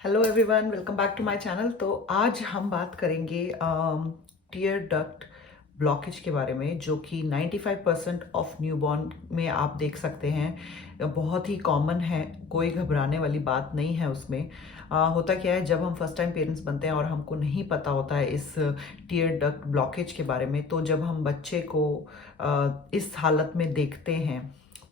Hello everyone, welcome back to my channel. तो आज हम बात करेंगे टीयर डक्ट ब्लॉकेज के बारे में, जो कि 95% ऑफ न्यूबॉर्न में आप देख सकते हैं। बहुत ही कॉमन है, कोई घबराने वाली बात नहीं है उसमें। होता क्या है, जब हम फर्स्ट टाइम पेरेंट्स बनते हैं और हमको नहीं पता होता है इस टीयर डक्ट ब्लॉकेज के बारे में, तो जब हम बच्चे को इस हालत में देखते हैं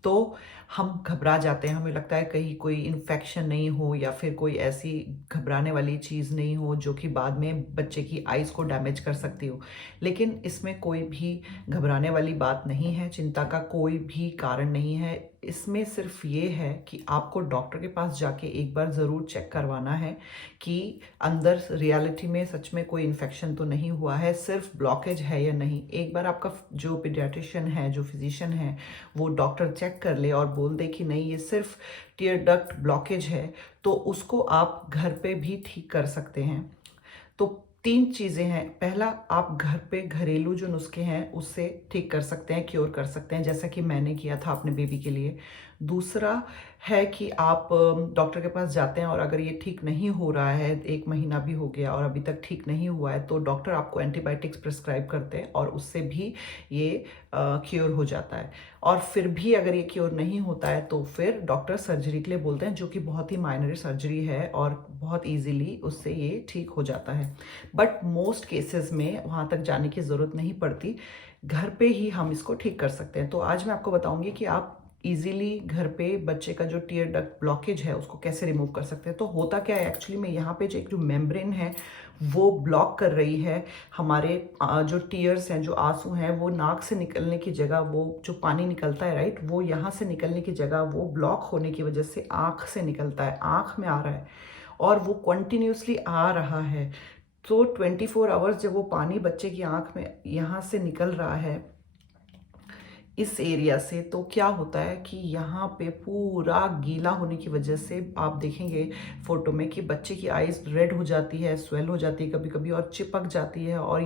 तो हम घबरा जाते हैं। हमें लगता है कहीं कोई इन्फेक्शन नहीं हो या फिर कोई ऐसी घबराने वाली चीज़ नहीं हो जो कि बाद में बच्चे की आइज़ को डैमेज कर सकती हो। लेकिन इसमें कोई भी घबराने वाली बात नहीं है, चिंता का कोई भी कारण नहीं है। इसमें सिर्फ ये है कि आपको डॉक्टर के पास जाके एक बार ज़रूर चेक करवाना है कि अंदर रियलिटी में सच में कोई इन्फेक्शन तो नहीं हुआ है, सिर्फ ब्लॉकेज है या नहीं। एक बार आपका जो पीडियाट्रिशियन है, जो फिजिशियन है, वो डॉक्टर चेक कर ले और बोल दे कि नहीं ये सिर्फ टीयर डक्ट ब्लॉकेज है, तो उसको आप घर पे भी ठीक कर सकते हैं। तो तीन चीज़ें हैं। पहला, आप घर पे घरेलू जो नुस्खे हैं उससे ठीक कर सकते हैं, क्योर कर सकते हैं, जैसा कि मैंने किया था अपने बेबी के लिए। दूसरा है कि आप डॉक्टर के पास जाते हैं और अगर ये ठीक नहीं हो रहा है, 1 महीना भी हो गया और अभी तक ठीक नहीं हुआ है, तो डॉक्टर आपको एंटीबायोटिक्स प्रिस्क्राइब करते हैं और उससे भी ये क्योर हो जाता है। और फिर भी अगर ये क्योर नहीं होता है तो फिर डॉक्टर सर्जरी के लिए बोलते हैं, जो कि बहुत ही माइनर सर्जरी है और बहुत ईजीली उससे ये ठीक हो जाता है। बट मोस्ट केसेस में वहाँ तक जाने की ज़रूरत नहीं पड़ती, घर पे ही हम इसको ठीक कर सकते हैं। तो आज मैं आपको बताऊंगी कि आप इजीली घर पे बच्चे का जो टीयर डक्ट ब्लॉकेज है उसको कैसे रिमूव कर सकते हैं। तो होता क्या है एक्चुअली में, यहाँ पे जो मेम्ब्रेन है वो ब्लॉक कर रही है हमारे जो टीयर्स हैं, जो आंसू हैं, वो नाक से निकलने की जगह, वो जो पानी निकलता है राइट, वो यहाँ से निकलने की जगह वो ब्लॉक होने की वजह से आँख से निकलता है, आँख में आ रहा है और वो कंटिन्यूसली आ रहा है। तो 24 आवर्स जब वो पानी बच्चे की आंख में यहाँ से निकल रहा है इस एरिया से, तो क्या होता है कि यहाँ पे पूरा गीला होने की वजह से आप देखेंगे फोटो में कि बच्चे की आईज रेड हो जाती है, स्वेल हो जाती है कभी कभी और चिपक जाती है। और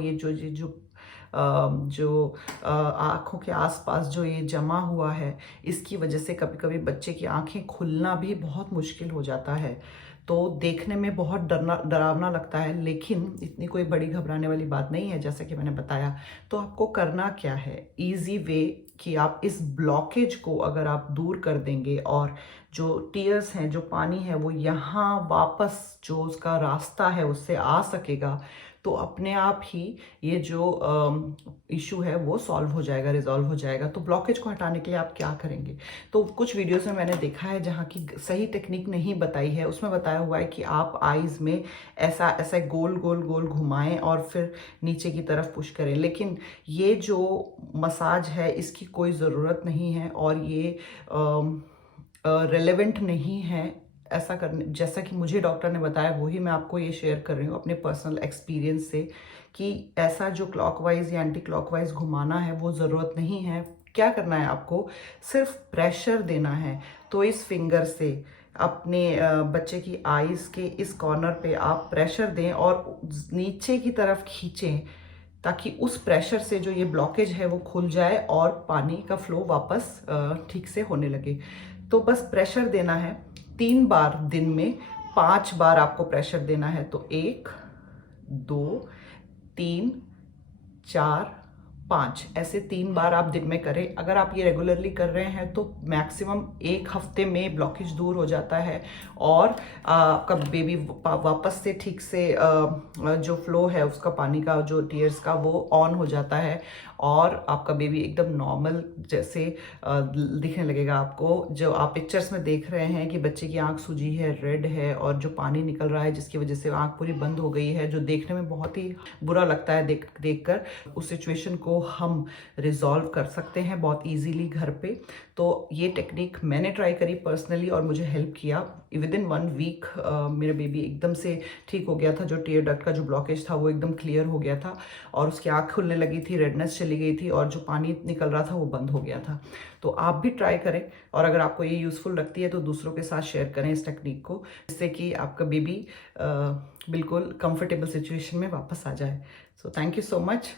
जो आँखों के आसपास जो ये जमा हुआ है, इसकी वजह से कभी कभी बच्चे की आंखें खुलना भी बहुत मुश्किल हो जाता है। तो देखने में बहुत डरावना लगता है, लेकिन इतनी कोई बड़ी घबराने वाली बात नहीं है, जैसा कि मैंने बताया। तो आपको करना क्या है, इजी वे कि आप इस ब्लॉकेज को अगर आप दूर कर देंगे और जो टीयर्स हैं, जो पानी है, वो यहाँ वापस जो उसका रास्ता है उससे आ सकेगा, तो अपने आप ही ये जो इशू है वो सॉल्व हो जाएगा, रिजॉल्व हो जाएगा। तो ब्लॉकेज को हटाने के लिए आप क्या करेंगे, तो कुछ वीडियोस में मैंने देखा है जहाँ की सही टेक्निक नहीं बताई है, उसमें बताया हुआ है कि आप आईज में ऐसा ऐसा गोल गोल गोल घुमाएं और फिर नीचे की तरफ पुश करें। लेकिन ये जो मसाज है इसकी कोई ज़रूरत नहीं है और ये रेलेवेंट नहीं है ऐसा करने। जैसा कि मुझे डॉक्टर ने बताया वही मैं आपको ये शेयर कर रही हूँ अपने पर्सनल एक्सपीरियंस से, कि ऐसा जो क्लॉकवाइज या एंटी क्लॉकवाइज घुमाना है वो ज़रूरत नहीं है। क्या करना है, आपको सिर्फ प्रेशर देना है। तो इस फिंगर से अपने बच्चे की आईज के इस कॉर्नर पे आप प्रेशर दें और नीचे की तरफ खींचें, ताकि उस प्रेशर से जो ये ब्लॉकेज है वो खुल जाए और पानी का फ्लो वापस ठीक से होने लगे। तो बस प्रेशर देना है 3 बार दिन में, 5 बार आपको प्रेशर देना है। तो 1 2 3 4 5 ऐसे 3 बार आप दिन में करें। अगर आप ये रेगुलरली कर रहे हैं तो मैक्सिमम 1 हफ्ते में ब्लॉकेज दूर हो जाता है और आपका बेबी वापस से ठीक से जो फ्लो है उसका, पानी का, जो टीयर्स का, वो ऑन हो जाता है और आपका बेबी एकदम नॉर्मल जैसे दिखने लगेगा आपको। जो आप पिक्चर्स में देख रहे हैं कि बच्चे की आंख सूजी है, रेड है और जो पानी निकल रहा है जिसकी वजह से आंख पूरी बंद हो गई है, जो देखने में बहुत ही बुरा लगता है देखकर, उस सिचुएशन को हम रिजॉल्व कर सकते हैं बहुत इजीली घर पे। तो ये टेक्निक मैंने ट्राई करी पर्सनली और मुझे हेल्प किया। विद इन 1 वीक मेरा बेबी एकदम से ठीक हो गया था। जो टीयर डक्ट का जो ब्लॉकेज था वो एकदम क्लियर हो गया था और उसकी आंख खुलने लगी थी, रेडनेस चली गई थी और जो पानी निकल रहा था वो बंद हो गया था। तो आप भी ट्राई करें और अगर आपको ये यूज़फुल लगती है तो दूसरों के साथ शेयर करें इस टेक्निक को, जिससे कि आपका बेबी बिल्कुल कंफर्टेबल सिचुएशन में वापस आ जाए। So thank you so much.